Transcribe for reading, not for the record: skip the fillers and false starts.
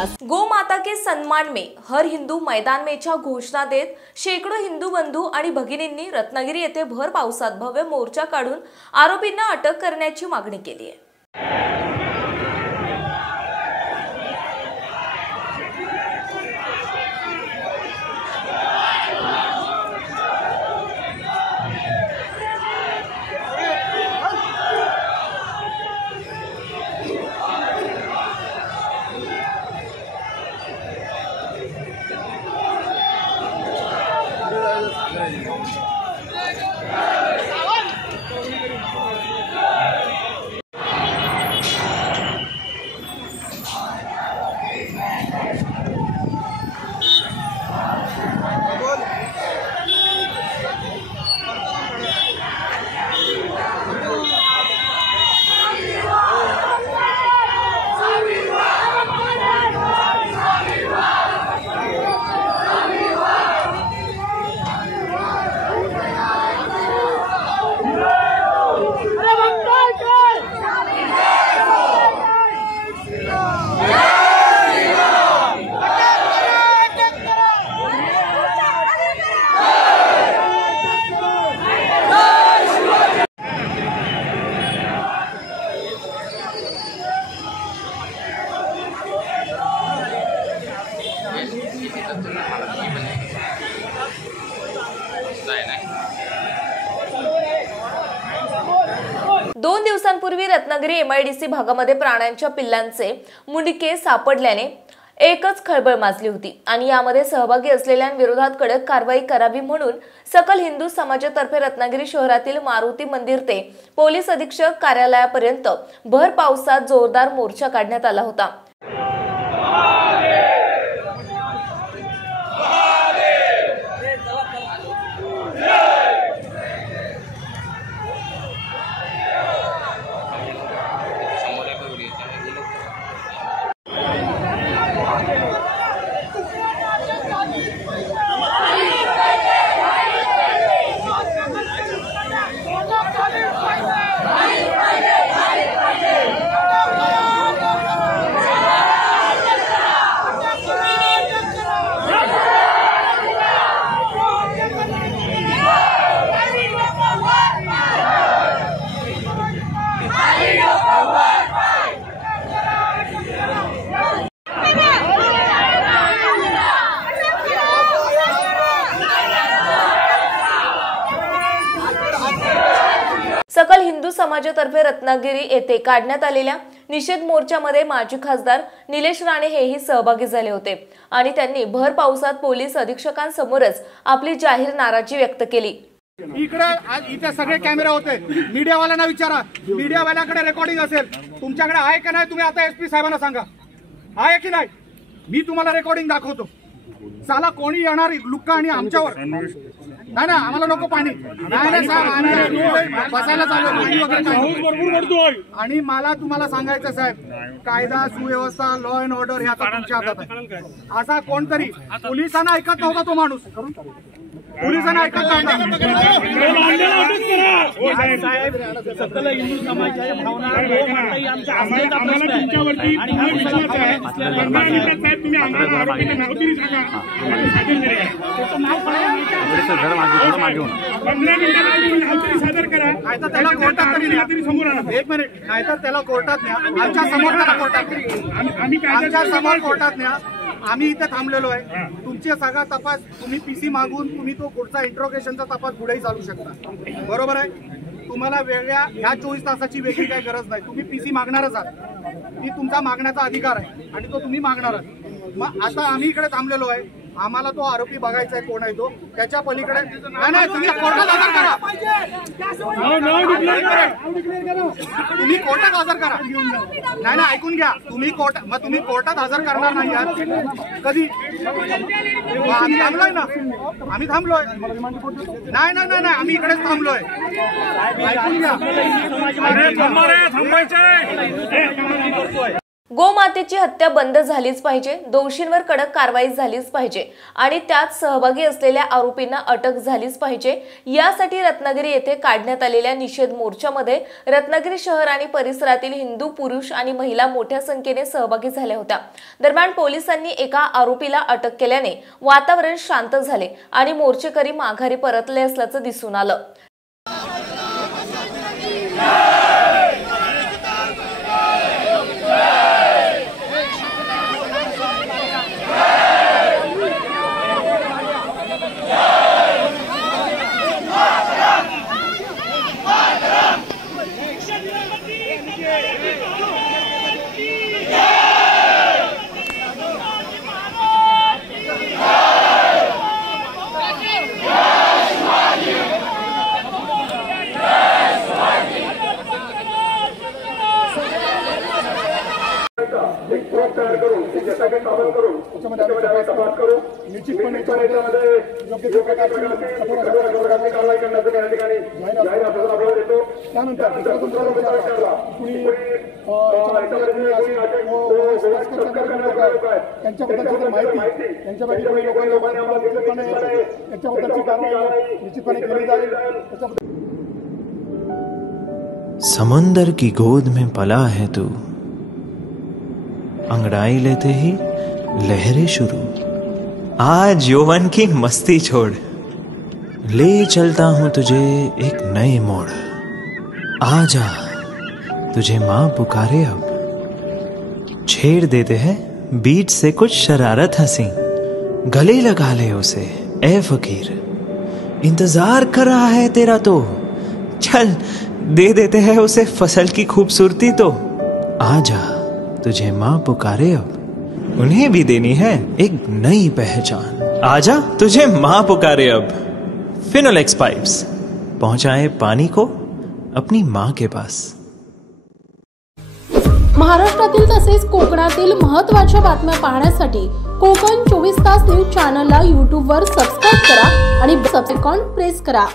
विकास। गौ माता के सम्मान में हर हिंदू मैदान मेंच्या घोषणा देत शेकडो हिंदू बंधू आणि भगिनींनी रत्नागिरी येथे भर पावसात भव्य मोर्चा काढून आरोपींना अटक करण्याची मागणी केली आहे। दोन दिवसांपूर्वी रत्नागिरी एमआयडीसी भागामध्ये प्राण्यांच्या पिल्लांचे मुंडके सापडल्याने एकच खळबळ माजली होती आणि यामध्ये सहभागी असलेल्यांविरोधात कडक कारवाई करावी म्हणून सकल हिंदू समाजातर्फे रत्नागिरी शहरातील मारुती मंदिर ते पोलीस अधीक्षक कार्यालयापर्यंत भर पावसात जोरदार मोर्चा काढण्यात आला होता। सकल हिंदू समाजातर्फे रत्नागिरी येथे काढण्यात आलेल्या निषेध मोर्चामध्ये माजी खासदार निलेश राणे हेही सहभागी झाले होते आणि त्यांनी भर पावसात पोलीस अधीक्षकांसमोरच आपली जाहीर नाराजी व्यक्त केली। इथे सगळे कॅमेरे होते, मीडियावाल्यांना विचारा, मीडियावाल्याकडे रेकॉर्डिंग असेल, तुमच्याकडे आहे का नाही तुम्ही आता एसपी साहेबांना सांगा, आहे की नाही। मी तुम्हाला रेकॉर्डिंग दाखवतो। साला कोणी येणार लुक्का आणि आमच्यावर नाही ना, आम्हाला नको पाणी नाही साहेब, बसायला चालू आणि मला तुम्हाला सांगायचं साहेब, कायदा सुव्यवस्था लॉ अँड ऑर्डर ह्याचा तुमच्या हातात आहे। असा कोणतरी पोलिसांना ऐकत नव्हता तो माणूस, पोलिसांना ऐकत नव्हता। सकल हिंदू समाजाच्या भावना त्याला कोर्टात एक मिनिट नाही तर त्याला कोर्टात न्या, आमच्या समोर त्याला कोर्टात न्या, आमच्या समोर कोर्टात न्या। आम्ही इथे थांबलेलो आहे, तुमचे सगळा तपास तुम्ही पीसी मागून तुम्ही तो पुढचा इंट्रोगेशनचा तपास पुढेही चालू शकता, बरोबर आहे। तुम्हाला वेगळ्या ह्या 24 तासाची वेगळी काही गरज नाही, तुम्ही पीसी मागणारच आहात, ती तुमचा मागण्याचा अधिकार आहे आणि तो तुम्ही मागणार आहात। मग आता आम्ही इकडे थांबलेलो आहे, आम्हाला तो आरोपी बघायचा आहे कोण आहे तो, त्याच्या पलीकडे नाही तुम्ही कोर्टात हजर करा, तुम्ही कोर्टात हजर करा, नाही ऐकून घ्या, तुम्ही कोर्टात हजर करणार नाही आहात कधी, आम्ही थांबलोय ना, आम्ही थांबलोय, नाही आम्ही इकडेच थांबलोय, ऐकून घ्या। गोमातेची हत्या बंद झालीच पाहिजे, दोषींवर कडक कारवाई झालीच पाहिजे आणि त्यात सहभागी असलेल्या आरोपींना अटक झालीच पाहिजे। यासाठी रत्नागिरी येथे काढण्यात आलेल्या निषेध मोर्चामध्ये रत्नागिरी शहर आणि परिसरातील हिंदू पुरुष आणि महिला मोठ्या संख्येने सहभागी झाल्या होत्या। दरम्यान पोलिसांनी एका आरोपीला अटक केल्याने वातावरण शांत झाले आणि मोर्चेकरी माघारी परतले असल्याचं दिसून आलं। तयार करून स्थापन करून तपास करू निश्चितपणे योग्य प्रकारची कारवाई करण्याचं या ठिकाणी जाहीर आपल्याला देतो। त्यानंतर त्यांच्याबद्दलची माहिती त्यांच्यापैकी याच्याबद्दलची कारवाई निश्चितपणे केली जाईल। समंदर की गोद में पला है तू, अंगड़ाई लेते ही लहरें शुरू। आज यौवन की मस्ती छोड़, ले चलता हूं तुझे एक नए मोड़। आजा तुझे माँ पुकारे अब, छेड़ देते हैं बीच से कुछ शरारत हंसी। गले लगा ले उसे ए फकीर, इंतजार कर रहा है तेरा तो, चल दे देते हैं उसे फसल की खूबसूरती तो। आजा तुझे माँ पुकारे अब, उन्हें भी देनी है एक नई पहचान। आजा तुझे माँ पुकारे अब। फिनोलेक्स पाइप्स पहुंचाए पानी को अपनी माँ के पास। महाराष्ट्रातील तसेच कोकणातील महत्त्वाच्या बातम्या पाहण्यासाठी कोकण 24 तास न्यूज चॅनलला YouTube वर सबस्क्राइब करा आणि बेल आयकॉन प्रेस करा।